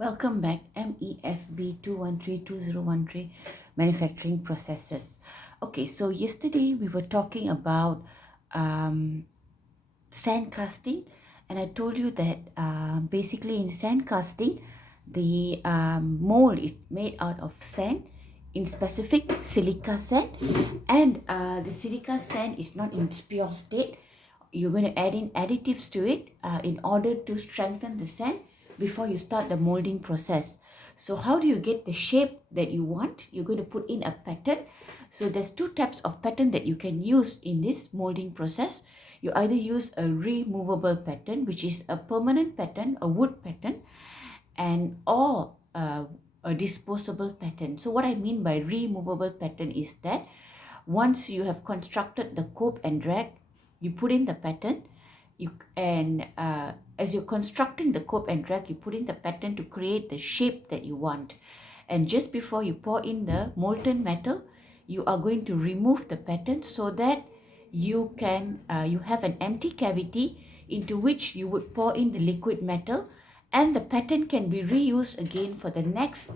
Welcome back, MEFB 2132013 manufacturing processes. Okay, so yesterday we were talking about sand casting, and I told you that basically in sand casting, the mold is made out of sand, in specific silica sand, and the silica sand is not in its pure state. You're going to add in additives to it in order to strengthen the sand before you start the molding process. So how do you get the shape that you want? You're going to put in a pattern. So there's two types of pattern that you can use in this molding process. You either use a removable pattern, which is a permanent pattern, a wood pattern, or a disposable pattern. So what I mean by removable pattern is that once you have constructed the cope and drag, you put in the pattern, as you're constructing the cope and drag, you put in the pattern to create the shape that you want. And just before you pour in the molten metal, you are going to remove the pattern so that you have an empty cavity into which you would pour in the liquid metal, and the pattern can be reused again for the next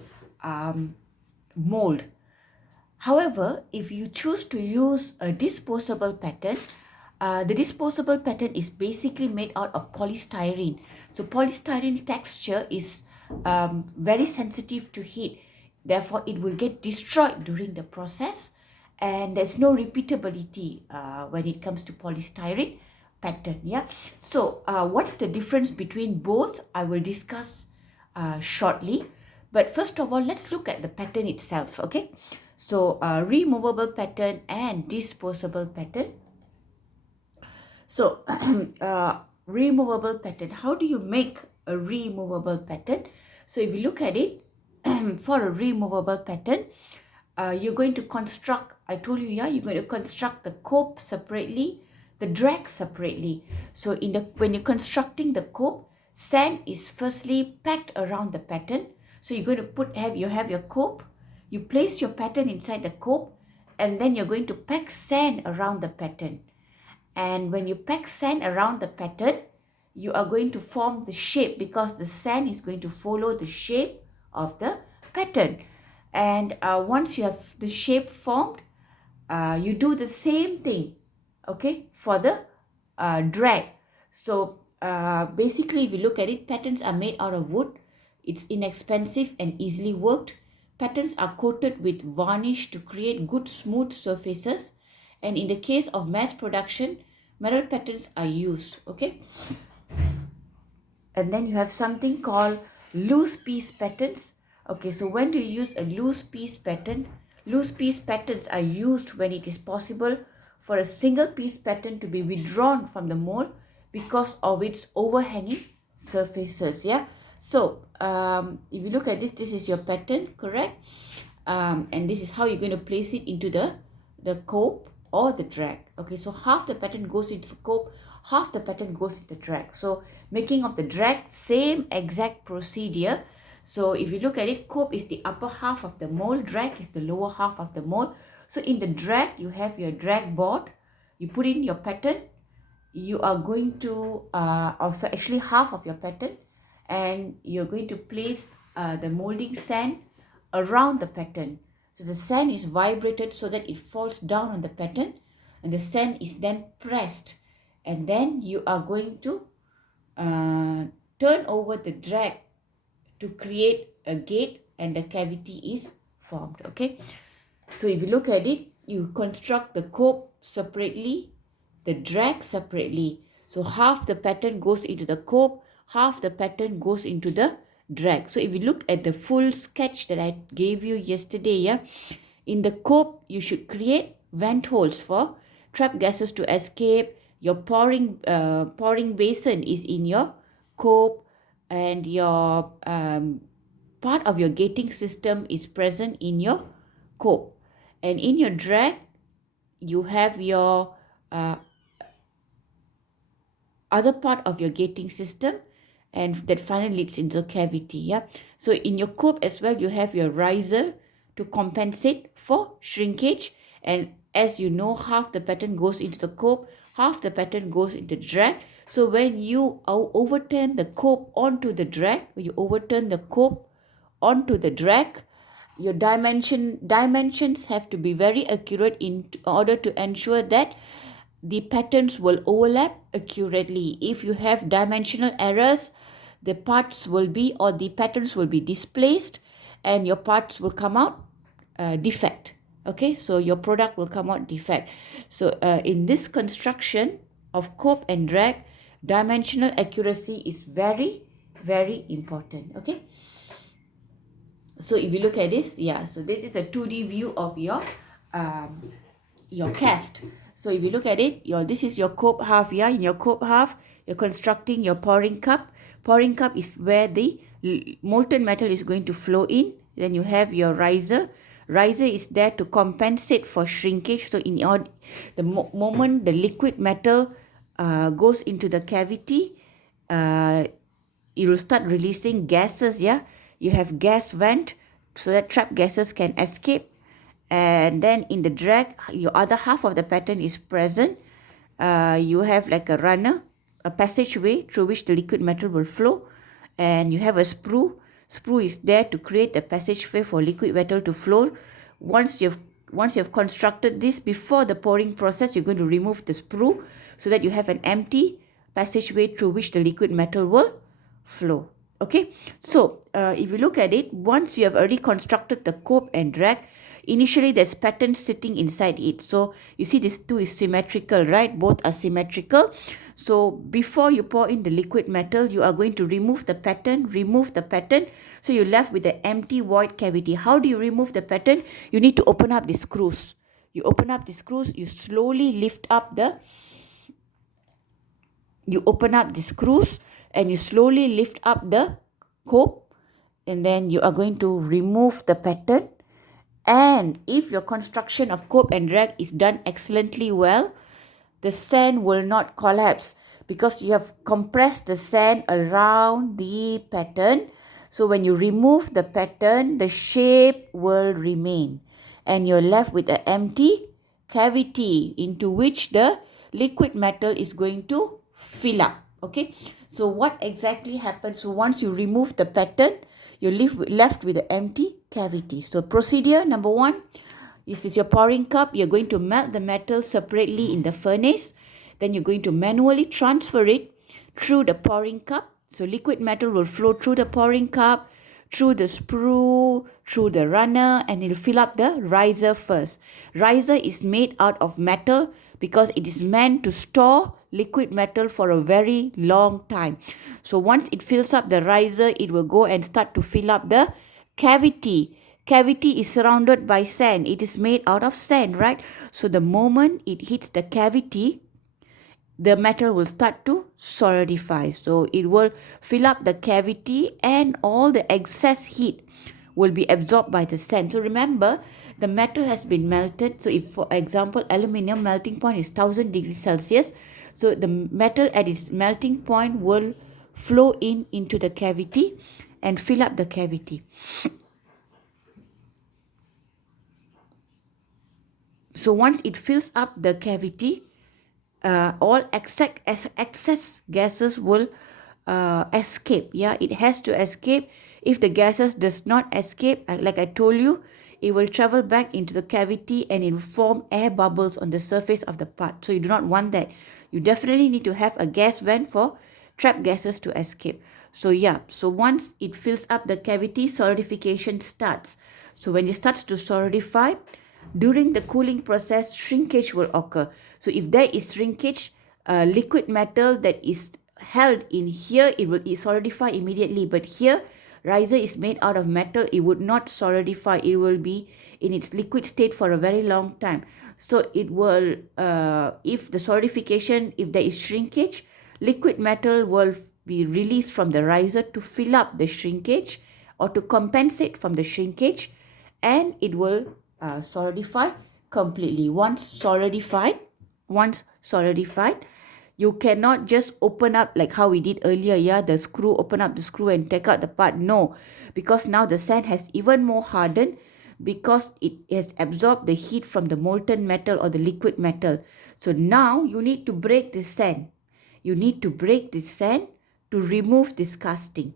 mold. However, if you choose to use a disposable pattern, the disposable pattern is basically made out of polystyrene. So polystyrene texture is very sensitive to heat. Therefore, it will get destroyed during the process, and there's no repeatability when it comes to polystyrene pattern. Yeah. So what's the difference between both? I will discuss shortly. But first of all, let's look at the pattern itself. Okay. So removable pattern and disposable pattern. So removable pattern, how do you make a removable pattern? So if you look at it, for a removable pattern, you're going to construct, I told you, yeah, you're going to construct the cope separately, the drag separately. So when you're constructing the cope, sand is firstly packed around the pattern. So you're going to you have your cope, you place your pattern inside the cope, and then you're going to pack sand around the pattern. And when you pack sand around the pattern, you are going to form the shape, because the sand is going to follow the shape of the pattern. And once you have the shape formed, you do the same thing, okay, for the drag. So basically, if you look at it, patterns are made out of wood. It's inexpensive and easily worked. Patterns are coated with varnish to create good smooth surfaces. And in the case of mass production, metal patterns are used, okay? And then you have something called loose piece patterns. Okay, so when do you use a loose piece pattern? Loose piece patterns are used when it is possible for a single piece pattern to be withdrawn from the mold because of its overhanging surfaces. Yeah. So if you look at this, this is your pattern, correct? And this is how you're going to place it into the cope or the drag. Okay, so half the pattern goes into the cope, half the pattern goes into the drag. So making of the drag, same exact procedure. So if you look at it, cope is the upper half of the mold, drag is the lower half of the mold. So in the drag, you have your drag board, you put in your pattern, you are going to also actually half of your pattern, and you're going to place the molding sand around the pattern. So the sand is vibrated so that it falls down on the pattern, and the sand is then pressed, and then you are going to turn over the drag to create a gate, and the cavity is formed. Okay, so if you look at it, you construct the cope separately, the drag separately. So half the pattern goes into the cope, half the pattern goes into the drag. So if you look at the full sketch that I gave you yesterday, yeah, in the cope you should create vent holes for trapped gases to escape. Your pouring basin is in your cope, and your part of your gating system is present in your cope. And in your drag, you have your other part of your gating system, and that finally leads into the cavity. Yeah. So in your cope as well, you have your riser to compensate for shrinkage. And as you know, half the pattern goes into the cope, half the pattern goes into the drag. So when you overturn the cope onto the drag, when you overturn the cope onto the drag, your dimensions have to be very accurate in order to ensure that the patterns will overlap accurately. If you have dimensional errors, the parts will be, or the patterns will be displaced, and your parts will come out defect. Okay, so your product will come out defect. So in this construction of cope and drag, dimensional accuracy is very, very important. Okay, so if you look at this, yeah, so this is a 2D view of your cast. So if you look at it, this is your cope half. Yeah, in your cope half, you're constructing your pouring cup. Pouring cup is where the molten metal is going to flow in. Then you have your riser. Riser is there to compensate for shrinkage. So in the moment the liquid metal goes into the cavity, it will start releasing gases. Yeah, you have gas vent so that trapped gases can escape. And then in the drag, your other half of the pattern is present. You have like a runner, a passageway through which the liquid metal will flow, and you have a sprue. Sprue is there to create the passageway for liquid metal to flow. Once you've constructed this before the pouring process, you're going to remove the sprue so that you have an empty passageway through which the liquid metal will flow. Okay, so if you look at it, once you have already constructed the cope and drag, initially there's pattern sitting inside it. So you see this two is symmetrical, right? Both are symmetrical. So before you pour in the liquid metal, you are going to remove the pattern. So you're left with the empty void cavity. How do you remove the pattern? You need to open up the screws. You open up the screws, you slowly lift up the you open up the screws and you slowly lift up the cope, and then you are going to remove the pattern. And if your construction of cope and drag is done excellently well, the sand will not collapse because you have compressed the sand around the pattern. So when you remove the pattern, the shape will remain and you're left with an empty cavity into which the liquid metal is going to fill up. Okay, so what exactly happens? So once you remove the pattern, you're left with an empty cavity. So procedure number one, this is your pouring cup. You're going to melt the metal separately in the furnace. Then you're going to manually transfer it through the pouring cup. So liquid metal will flow through the pouring cup, through the sprue, through the runner, and it'll fill up the riser first. Riser is made out of metal because it is meant to store liquid metal for a very long time. So once it fills up the riser, it will go and start to fill up the cavity. Cavity is surrounded by sand. It is made out of sand, right? So the moment it hits the cavity, the metal will start to solidify. So it will fill up the cavity and all the excess heat will be absorbed by the sand. So remember, the metal has been melted. So if, for example, aluminium melting point is 1000 degrees Celsius, so the metal at its melting point will flow into the cavity and fill up the cavity. So once it fills up the cavity, all excess gases will escape. Yeah, it has to escape. If the gases does not escape, like I told you, it will travel back into the cavity and it will form air bubbles on the surface of the part. So you do not want that. You definitely need to have a gas vent for trapped gases to escape. So yeah, so once it fills up the cavity, solidification starts. So when it starts to solidify, during the cooling process, shrinkage will occur. So if there is shrinkage, liquid metal that is held in here, it will solidify immediately. But here, riser is made out of metal. It would not solidify. It will be in its liquid state for a very long time. So it will, if the solidification, if there is shrinkage, liquid metal will be released from the riser to fill up the shrinkage or to compensate from the shrinkage, and it will solidify completely. Once solidified, you cannot just open up like how we did earlier. Yeah, the screw, open up the screw and take out the part. No, because now the sand has even more hardened because it has absorbed the heat from the molten metal or the liquid metal. So now you need to break the sand. you need to break the sand to remove this casting.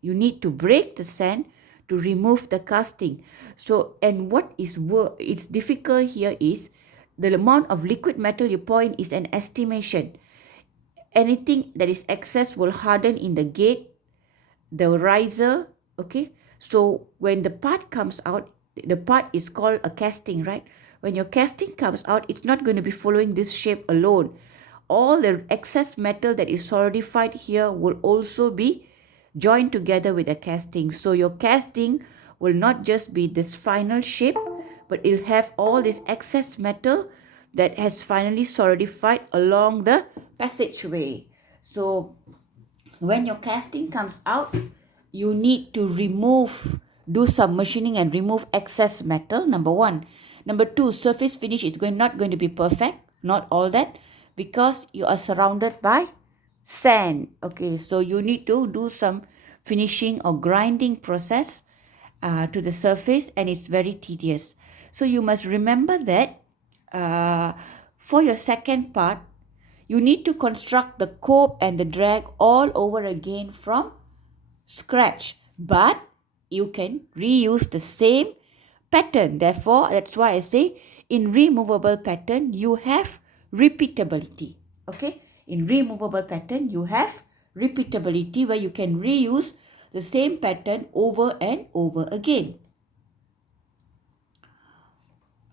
You need to break the sand to remove the casting. So, and what is it's difficult here is the amount of liquid metal you pour in is an estimation. Anything that is excess will harden in the gate, the riser, okay? So when the part comes out, the part is called a casting, right? When your casting comes out, it's not going to be following this shape alone. All the excess metal that is solidified here will also be joined together with the casting. So your casting will not just be this final shape, but it'll have all this excess metal that has finally solidified along the passageway. So when your casting comes out, you need to do some machining and remove excess metal, number one. Number two, surface finish is not going to be perfect, not all that, because you are surrounded by sand. Okay, so you need to do some finishing or grinding process to the surface, and it's very tedious. So you must remember that for your second part, you need to construct the cope and the drag all over again from scratch, but you can reuse the same pattern. Therefore, that's why I say in removable pattern, you have repeatability. Okay, in removable pattern, you have repeatability where you can reuse the same pattern over and over again.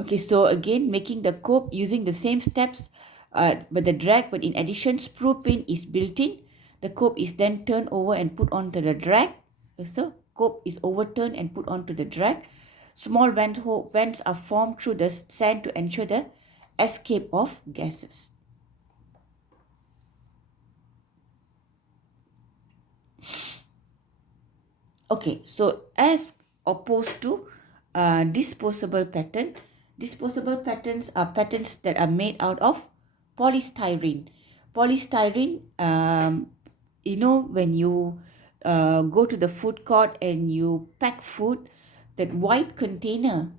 Okay, so again, making the cope using the same steps, but in addition, sprue pin is built in. The cope is then turned over and put onto the drag. So, cope is overturned and put onto the drag. Small vents are formed through the sand to ensure the escape of gases. Okay, so as opposed to disposable patterns are patterns that are made out of polystyrene. Polystyrene, when you go to the food court and you pack food, that white container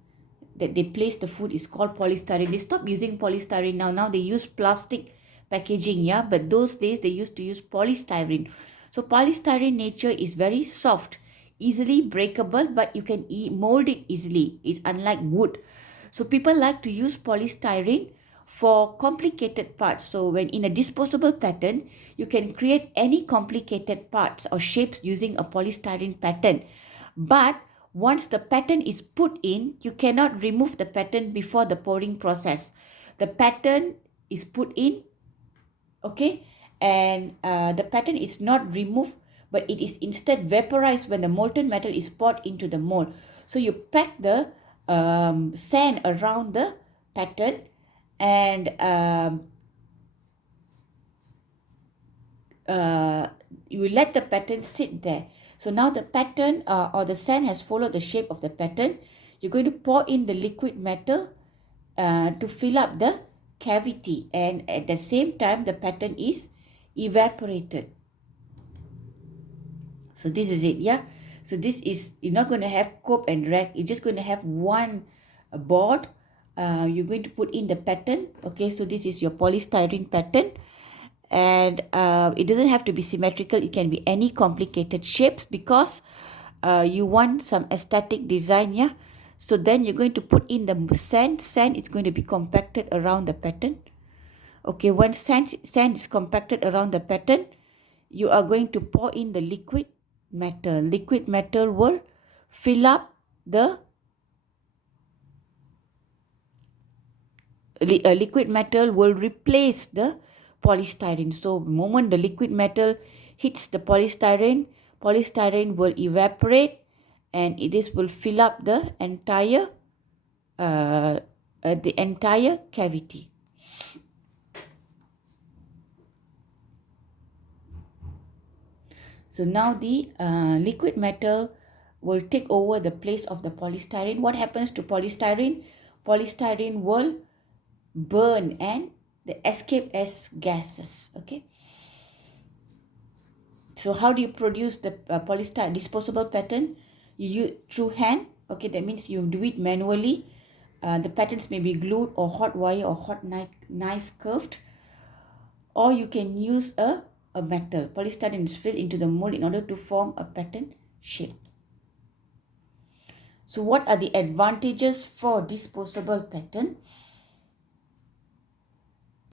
that they place the food is called polystyrene. They stopped using polystyrene now. Now they use plastic packaging, yeah. But those days they used to use polystyrene. So polystyrene nature is very soft, easily breakable, but you can mold it easily. It's unlike wood. So people like to use polystyrene for complicated parts. So when in a disposable pattern, you can create any complicated parts or shapes using a polystyrene pattern. But once the pattern is put in, you cannot remove the pattern before the pouring process. The pattern is put in, okay, and the pattern is not removed, but it is instead vaporized when the molten metal is poured into the mold. So you pack the sand around the pattern, and you let the pattern sit there. So now the pattern or the sand has followed the shape of the pattern. You're going to pour in the liquid metal to fill up the cavity, and at the same time the pattern is evaporated. So this is it, yeah. So this is, you're not going to have cope and drag. You're just going to have one board. You're going to put in the pattern. Okay, so this is your polystyrene pattern. And it doesn't have to be symmetrical. It can be any complicated shapes because you want some aesthetic design, yeah. So then you're going to put in the sand. Sand is going to be compacted around the pattern. Okay, once sand is compacted around the pattern, you are going to pour in the liquid metal. Liquid metal will fill up the liquid metal will replace the polystyrene. So the moment the liquid metal hits the polystyrene, polystyrene will evaporate, and this will fill up the entire cavity. So now the liquid metal will take over the place of the polystyrene. What happens to polystyrene? Polystyrene will burn and they escape as gases. Okay. So how do you produce the polystyrene disposable pattern? You use through hand. Okay, that means you do it manually. The patterns may be glued or hot wire or hot knife curved. or you can use a metal. Polystyrene is filled into the mold in order to form a pattern shape. So what are the advantages for disposable pattern?